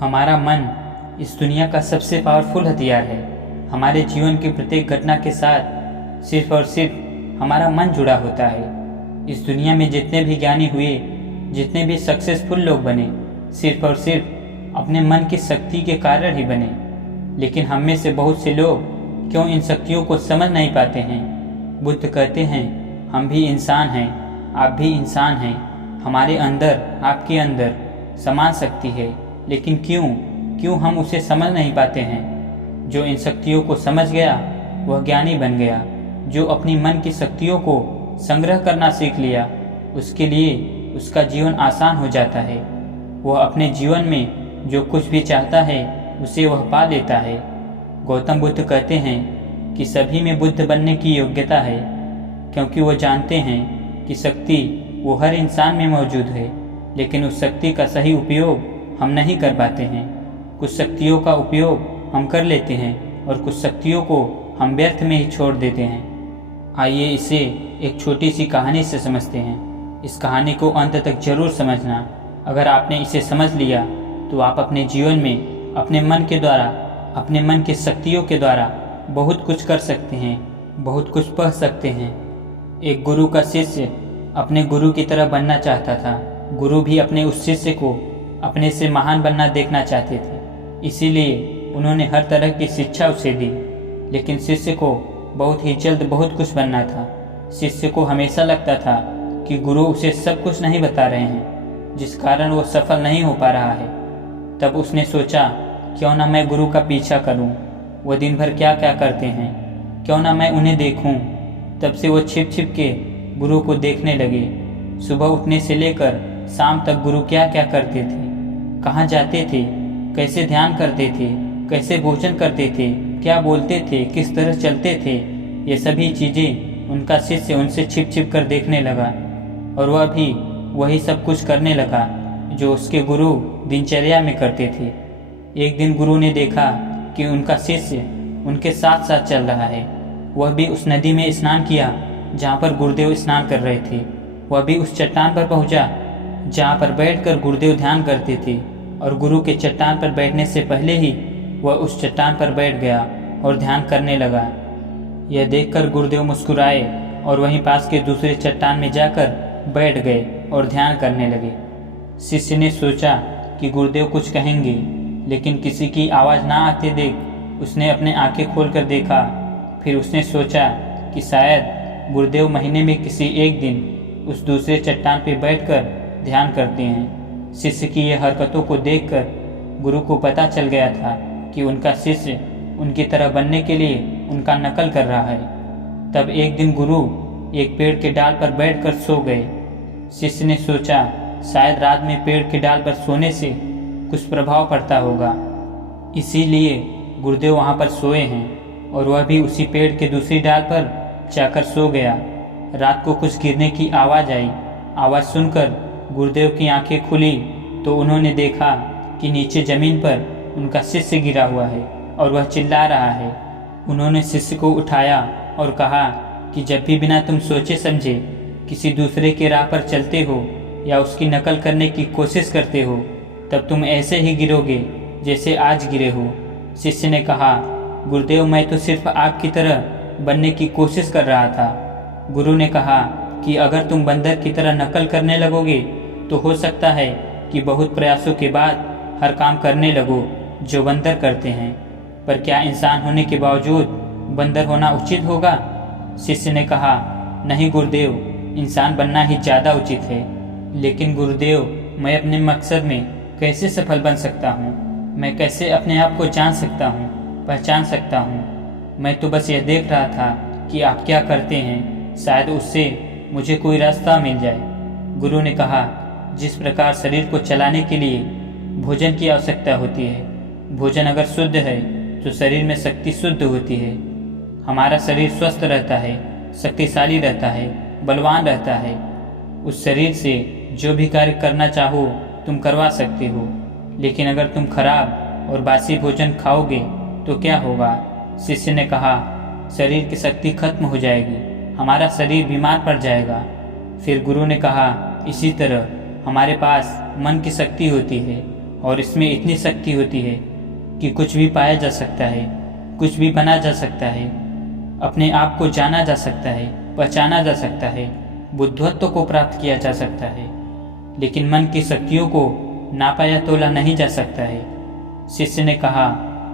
हमारा मन इस दुनिया का सबसे पावरफुल हथियार है। हमारे जीवन की प्रत्येक घटना के साथ सिर्फ और सिर्फ हमारा मन जुड़ा होता है। इस दुनिया में जितने भी ज्ञानी हुए, जितने भी सक्सेसफुल लोग बने, सिर्फ और सिर्फ अपने मन की शक्ति के कारण ही बने। लेकिन हम में से बहुत से लोग क्यों इन शक्तियों को समझ नहीं पाते हैं। बुद्ध कहते हैं, हम भी इंसान हैं, आप भी इंसान हैं। हमारे अंदर, आपके अंदर समान शक्ति है, लेकिन क्यों हम उसे समझ नहीं पाते हैं। जो इन शक्तियों को समझ गया वह ज्ञानी बन गया। जो अपनी मन की शक्तियों को संग्रह करना सीख लिया, उसके लिए उसका जीवन आसान हो जाता है। वह अपने जीवन में जो कुछ भी चाहता है उसे वह पा लेता है। गौतम बुद्ध कहते हैं कि सभी में बुद्ध बनने की योग्यता है, क्योंकि वह जानते हैं कि शक्ति वो हर इंसान में मौजूद है, लेकिन उस शक्ति का सही उपयोग हम नहीं कर पाते हैं। कुछ शक्तियों का उपयोग हम कर लेते हैं और कुछ शक्तियों को हम व्यर्थ में ही छोड़ देते हैं। आइए इसे एक छोटी सी कहानी से समझते हैं। इस कहानी को अंत तक जरूर समझना। अगर आपने इसे समझ लिया तो आप अपने जीवन में अपने मन के द्वारा, अपने मन की शक्तियों के द्वारा बहुत कुछ कर सकते हैं, बहुत कुछ पढ़ सकते हैं। एक गुरु का शिष्य अपने गुरु की तरह बनना चाहता था। गुरु भी अपने उस शिष्य को अपने से महान बनना देखना चाहते थे, इसीलिए उन्होंने हर तरह की शिक्षा उसे दी। लेकिन शिष्य को बहुत ही जल्द बहुत कुछ बनना था। शिष्य को हमेशा लगता था कि गुरु उसे सब कुछ नहीं बता रहे हैं, जिस कारण वो सफल नहीं हो पा रहा है। तब उसने सोचा, क्यों ना मैं गुरु का पीछा करूं, वो दिन भर क्या क्या करते हैं, क्यों ना मैं उन्हें देखूं। तब से वो छिप छिप के गुरु को देखने लगे। सुबह उठने से लेकर शाम तक गुरु क्या क्या करते थे, कहाँ जाते थे, कैसे ध्यान करते थे, कैसे भोजन करते थे, क्या बोलते थे, किस तरह चलते थे, ये सभी चीज़ें उनका शिष्य उनसे छिप छिप कर देखने लगा। और वह भी वही सब कुछ करने लगा जो उसके गुरु दिनचर्या में करते थे। एक दिन गुरु ने देखा कि उनका शिष्य उनके साथ साथ चल रहा है। वह भी उस नदी में स्नान किया जहाँ पर गुरुदेव स्नान कर रहे थे। वह भी उस चट्टान पर पहुँचा जहाँ पर बैठकर गुरुदेव ध्यान करते थे, और गुरु के चट्टान पर बैठने से पहले ही वह उस चट्टान पर बैठ गया और ध्यान करने लगा। यह देखकर गुरुदेव मुस्कुराए और वहीं पास के दूसरे चट्टान में जाकर बैठ गए और ध्यान करने लगे। शिष्य ने सोचा कि गुरुदेव कुछ कहेंगे, लेकिन किसी की आवाज़ ना आते देख उसने अपने आंखें खोलकर देखा। फिर उसने सोचा कि शायद गुरुदेव महीने में किसी एक दिन उस दूसरे चट्टान पर बैठकर ध्यान करते हैं। शिष्य की यह हरकतों को देखकर गुरु को पता चल गया था कि उनका शिष्य उनकी तरह बनने के लिए उनका नकल कर रहा है। तब एक दिन गुरु एक पेड़ के डाल पर बैठकर सो गए। शिष्य ने सोचा, शायद रात में पेड़ के डाल पर सोने से कुछ प्रभाव पड़ता होगा, इसीलिए गुरुदेव वहाँ पर सोए हैं। और वह भी उसी पेड़ के दूसरी डाल पर जाकर सो गया। रात को कुछ गिरने की आवाज़ आई। आवाज़ सुनकर गुरुदेव की आंखें खुली तो उन्होंने देखा कि नीचे जमीन पर उनका शिष्य गिरा हुआ है और वह चिल्ला रहा है। उन्होंने शिष्य को उठाया और कहा कि जब भी बिना तुम सोचे समझे किसी दूसरे के राह पर चलते हो या उसकी नकल करने की कोशिश करते हो, तब तुम ऐसे ही गिरोगे जैसे आज गिरे हो। शिष्य ने कहा, गुरुदेव मैं तो सिर्फ आपकी तरह बनने की कोशिश कर रहा था। गुरु ने कहा कि अगर तुम बंदर की तरह नकल करने लगोगे तो हो सकता है कि बहुत प्रयासों के बाद हर काम करने लगो जो बंदर करते हैं, पर क्या इंसान होने के बावजूद बंदर होना उचित होगा? शिष्य ने कहा, नहीं गुरुदेव, इंसान बनना ही ज़्यादा उचित है। लेकिन गुरुदेव, मैं अपने मकसद में कैसे सफल बन सकता हूँ? मैं कैसे अपने आप को जान सकता हूँ, पहचान सकता हूँ? मैं तो बस यह देख रहा था कि आप क्या करते हैं, शायद उससे मुझे कोई रास्ता मिल जाए। गुरु ने कहा, जिस प्रकार शरीर को चलाने के लिए भोजन की आवश्यकता होती है, भोजन अगर शुद्ध है तो शरीर में शक्ति शुद्ध होती है। हमारा शरीर स्वस्थ रहता है, शक्तिशाली रहता है, बलवान रहता है। उस शरीर से जो भी कार्य करना चाहो तुम करवा सकते हो। लेकिन अगर तुम खराब और बासी भोजन खाओगे तो क्या होगा? शिष्य ने कहा, शरीर की शक्ति खत्म हो जाएगी, हमारा शरीर बीमार पड़ जाएगा। फिर गुरु ने कहा, इसी तरह हमारे पास मन की शक्ति होती है। और इसमें इतनी शक्ति होती है कि कुछ भी पाया जा सकता है, कुछ भी बना जा सकता है, अपने आप को जाना जा सकता है, पहचाना जा सकता है, बुद्धत्व को प्राप्त किया जा सकता है। लेकिन मन की शक्तियों को नापा या तोला नहीं जा सकता है। शिष्य ने कहा,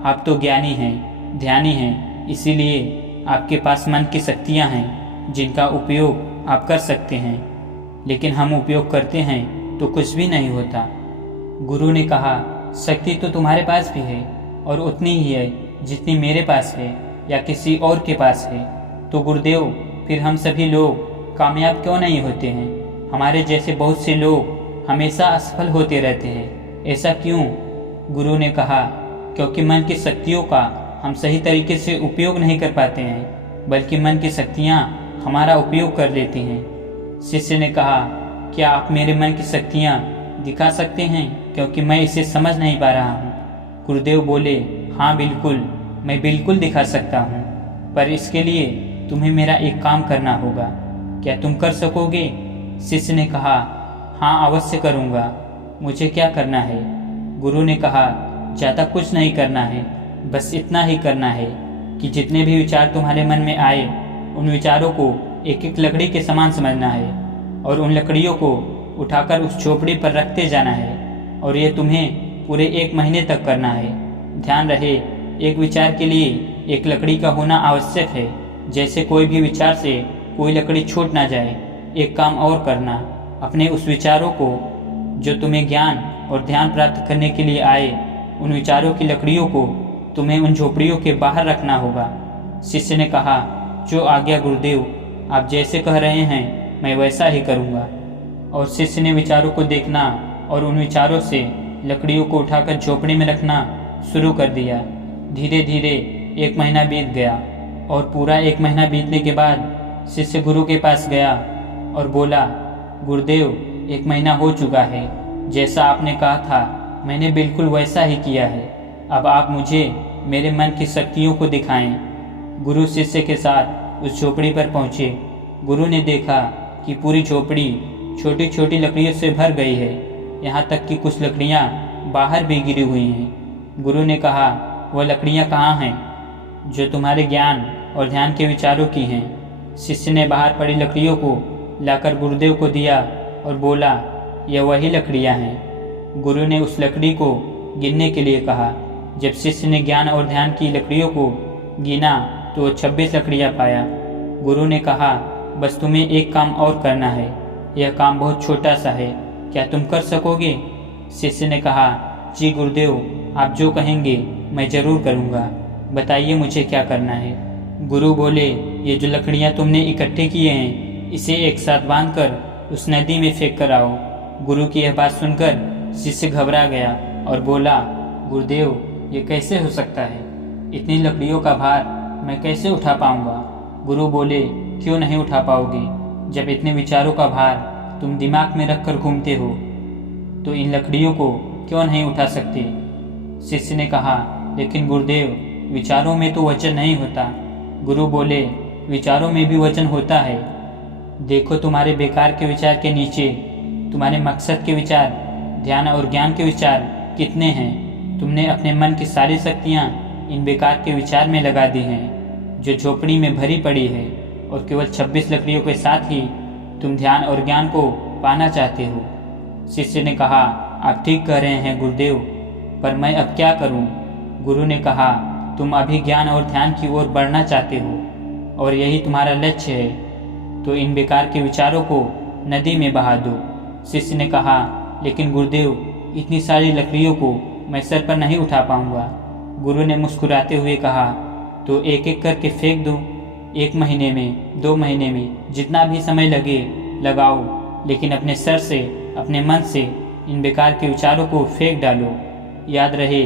आप तो ज्ञानी हैं, ध्यानी हैं, इसीलिए आपके पास मन की शक्तियाँ हैं जिनका उपयोग आप कर सकते हैं, लेकिन हम उपयोग करते हैं तो कुछ भी नहीं होता। गुरु ने कहा, शक्ति तो तुम्हारे पास भी है और उतनी ही है जितनी मेरे पास है या किसी और के पास है। तो गुरुदेव, फिर हम सभी लोग कामयाब क्यों नहीं होते हैं? हमारे जैसे बहुत से लोग हमेशा असफल होते रहते हैं, ऐसा क्यों? गुरु ने कहा, क्योंकि मन की शक्तियों का हम सही तरीके से उपयोग नहीं कर पाते हैं, बल्कि मन की शक्तियाँ हमारा उपयोग कर लेती हैं। शिष्य ने कहा, क्या आप मेरे मन की शक्तियाँ दिखा सकते हैं, क्योंकि मैं इसे समझ नहीं पा रहा हूँ। गुरुदेव बोले, हाँ बिल्कुल, मैं बिल्कुल दिखा सकता हूँ, पर इसके लिए तुम्हें मेरा एक काम करना होगा। क्या तुम कर सकोगे? शिष्य ने कहा, हाँ अवश्य करूँगा। मुझे क्या करना है? गुरु ने कहा, ज़्यादा कुछ नहीं करना है, बस इतना ही करना है कि जितने भी विचार तुम्हारे मन में आए, उन विचारों को एक एक लकड़ी के समान समझना है और उन लकड़ियों को उठाकर उस झोपड़ी पर रखते जाना है, और ये तुम्हें पूरे 1 महीने तक करना है। ध्यान रहे, एक विचार के लिए एक लकड़ी का होना आवश्यक है। जैसे कोई भी विचार से कोई लकड़ी छूट ना जाए। एक काम और करना, अपने उस विचारों को जो तुम्हें ज्ञान और ध्यान प्राप्त करने के लिए आए, उन विचारों की लकड़ियों को तुम्हें उन झोपड़ियों के बाहर रखना होगा। शिष्य ने कहा, जो आज्ञा गुरुदेव, आप जैसे कह रहे हैं मैं वैसा ही करूँगा। और शिष्य ने विचारों को देखना और उन विचारों से लकड़ियों को उठाकर झोपड़ी में रखना शुरू कर दिया। धीरे धीरे 1 महीना बीत गया और पूरा 1 महीना बीतने के बाद शिष्य गुरु के पास गया और बोला, गुरुदेव, 1 महीना हो चुका है, जैसा आपने कहा था मैंने बिल्कुल वैसा ही किया है। अब आप मुझे मेरे मन की शक्तियों को दिखाएं। गुरु शिष्य के साथ उस झोपड़ी पर पहुँचे। गुरु ने देखा कि पूरी झोपड़ी छोटी छोटी लकड़ियों से भर गई है, यहाँ तक कि कुछ लकड़ियाँ बाहर भी गिरी हुई हैं। गुरु ने कहा, वह लकड़ियाँ कहाँ हैं जो तुम्हारे ज्ञान और ध्यान के विचारों की हैं? शिष्य ने बाहर पड़ी लकड़ियों को लाकर गुरुदेव को दिया और बोला, यह वही लकड़ियाँ हैं। गुरु ने उस लकड़ी को गिनने के लिए कहा। जब शिष्य ने ज्ञान और ध्यान की लकड़ियों को गिना तो वो 26 लकड़ियाँ पाया। गुरु ने कहा, बस तुम्हें एक काम और करना है, यह काम बहुत छोटा सा है, क्या तुम कर सकोगे? शिष्य ने कहा, जी गुरुदेव, आप जो कहेंगे मैं ज़रूर करूँगा, बताइए मुझे क्या करना है। गुरु बोले, ये जो लकड़ियाँ तुमने इकट्ठे किए हैं, इसे एक साथ बांधकर उस नदी में फेंक कर आओ। गुरु की यह बात सुनकर शिष्य घबरा गया और बोला, गुरुदेव, ये कैसे हो सकता है? इतनी लकड़ियों का भार मैं कैसे उठा पाऊँगा? गुरु बोले, क्यों नहीं उठा पाओगे? जब इतने विचारों का भार तुम दिमाग में रखकर घूमते हो तो इन लकड़ियों को क्यों नहीं उठा सकते? शिष्य ने कहा, लेकिन गुरुदेव, विचारों में तो वजन नहीं होता। गुरु बोले, विचारों में भी वजन होता है। देखो, तुम्हारे बेकार के विचार के नीचे तुम्हारे मकसद के विचार, ध्यान और ज्ञान के विचार कितने हैं। तुमने अपने मन की सारी शक्तियाँ इन बेकार के विचार में लगा दी हैं जो झोपड़ी में भरी पड़ी है, और केवल 26 लकड़ियों के साथ ही तुम ध्यान और ज्ञान को पाना चाहते हो। शिष्य ने कहा, आप ठीक कह रहे हैं गुरुदेव, पर मैं अब क्या करूं? गुरु ने कहा, तुम अभी ज्ञान और ध्यान की ओर बढ़ना चाहते हो और यही तुम्हारा लक्ष्य है, तो इन बेकार के विचारों को नदी में बहा दो। शिष्य ने कहा, लेकिन गुरुदेव, इतनी सारी लकड़ियों को मैं सर पर नहीं उठा पाऊंगा। गुरु ने मुस्कुराते हुए कहा, तो एक एक करके फेंक दो। 1 महीने में, 2 महीने में, जितना भी समय लगे लगाओ, लेकिन अपने सर से, अपने मन से इन बेकार के विचारों को फेंक डालो। याद रहे,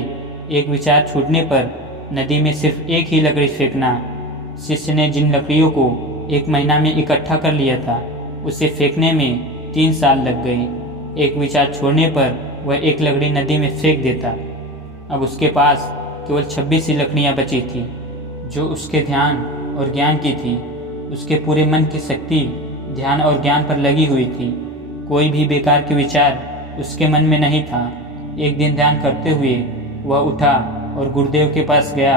एक विचार छूटने पर नदी में सिर्फ एक ही लकड़ी फेंकना। शिष्य ने जिन लकड़ियों को 1 महीना में इकट्ठा कर लिया था, उसे फेंकने में 3 साल लग गए। एक विचार छोड़ने पर वह एक लकड़ी नदी में फेंक देता। अब उसके पास केवल 26 ही लकड़ियाँ बची थी जो उसके ध्यान और ज्ञान की थी। उसके पूरे मन की शक्ति ध्यान और ज्ञान पर लगी हुई थी। कोई भी बेकार के विचार उसके मन में नहीं था। एक दिन ध्यान करते हुए वह उठा और गुरुदेव के पास गया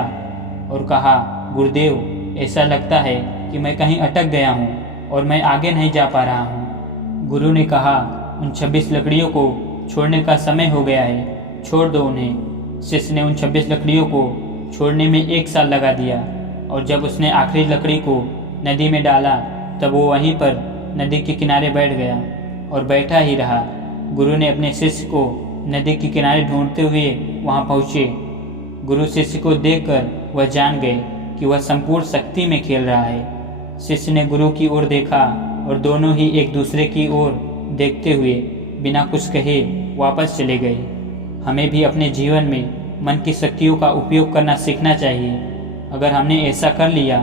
और कहा, गुरुदेव, ऐसा लगता है कि मैं कहीं अटक गया हूँ और मैं आगे नहीं जा पा रहा हूँ। गुरु ने कहा, उन 26 लकड़ियों को छोड़ने का समय हो गया है, छोड़ दो उन्हें। शिष्य ने उन 26 लकड़ियों को छोड़ने में 1 साल लगा दिया और जब उसने आखिरी लकड़ी को नदी में डाला तब वो वहीं पर नदी के किनारे बैठ गया और बैठा ही रहा। गुरु ने अपने शिष्य को नदी के किनारे ढूंढते हुए वहां पहुंचे। गुरु शिष्य को देखकर वह जान गए कि वह संपूर्ण शक्ति में खेल रहा है। शिष्य ने गुरु की ओर देखा और दोनों ही एक दूसरे की ओर देखते हुए बिना कुछ कहे वापस चले गए। हमें भी अपने जीवन में मन की शक्तियों का उपयोग करना सीखना चाहिए। अगर हमने ऐसा कर लिया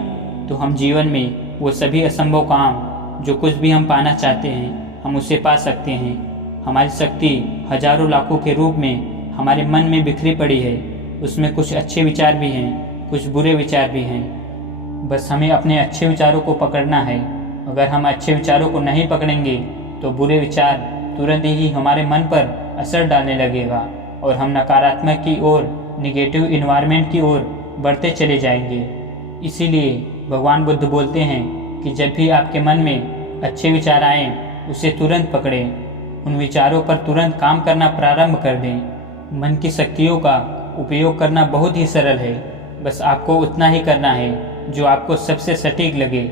तो हम जीवन में वो सभी असंभव काम, जो कुछ भी हम पाना चाहते हैं, हम उसे पा सकते हैं। हमारी शक्ति हजारों लाखों के रूप में हमारे मन में बिखरी पड़ी है। उसमें कुछ अच्छे विचार भी हैं, कुछ बुरे विचार भी हैं। बस हमें अपने अच्छे विचारों को पकड़ना है। अगर हम अच्छे विचारों को नहीं पकड़ेंगे तो बुरे विचार तुरंत ही हमारे मन पर असर डालने लगेगा और हम नकारात्मक की ओर, निगेटिव इन्वायरमेंट की ओर बढ़ते चले जाएंगे। इसीलिए भगवान बुद्ध बोलते हैं कि जब भी आपके मन में अच्छे विचार आएं, उसे तुरंत पकड़ें। उन विचारों पर तुरंत काम करना प्रारंभ कर दें। मन की शक्तियों का उपयोग करना बहुत ही सरल है। बस आपको उतना ही करना है जो आपको सबसे सटीक लगे।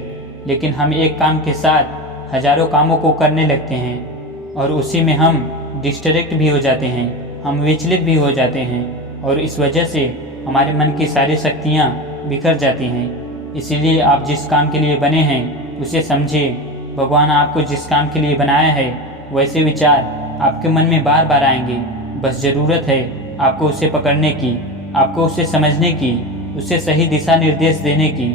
लेकिन हम एक काम के साथ हजारों कामों को करने लगते हैं और उसी में हम डिस्ट्रैक्ट भी हो जाते हैं, हम विचलित भी हो जाते हैं और इस वजह से हमारे मन की सारी शक्तियाँ बिखर जाती हैं। इसीलिए आप जिस काम के लिए बने हैं उसे समझिए। भगवान आपको जिस काम के लिए बनाया है वैसे विचार आपके मन में बार बार आएंगे। बस ज़रूरत है आपको उसे पकड़ने की, आपको उसे समझने की, उसे सही दिशा निर्देश देने की।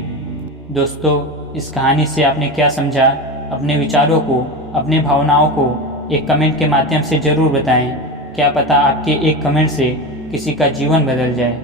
दोस्तों, इस कहानी से आपने क्या समझा? अपने विचारों को, अपने भावनाओं को एक कमेंट के माध्यम से ज़रूर बताएं। क्या पता आपके एक कमेंट से किसी का जीवन बदल जाए।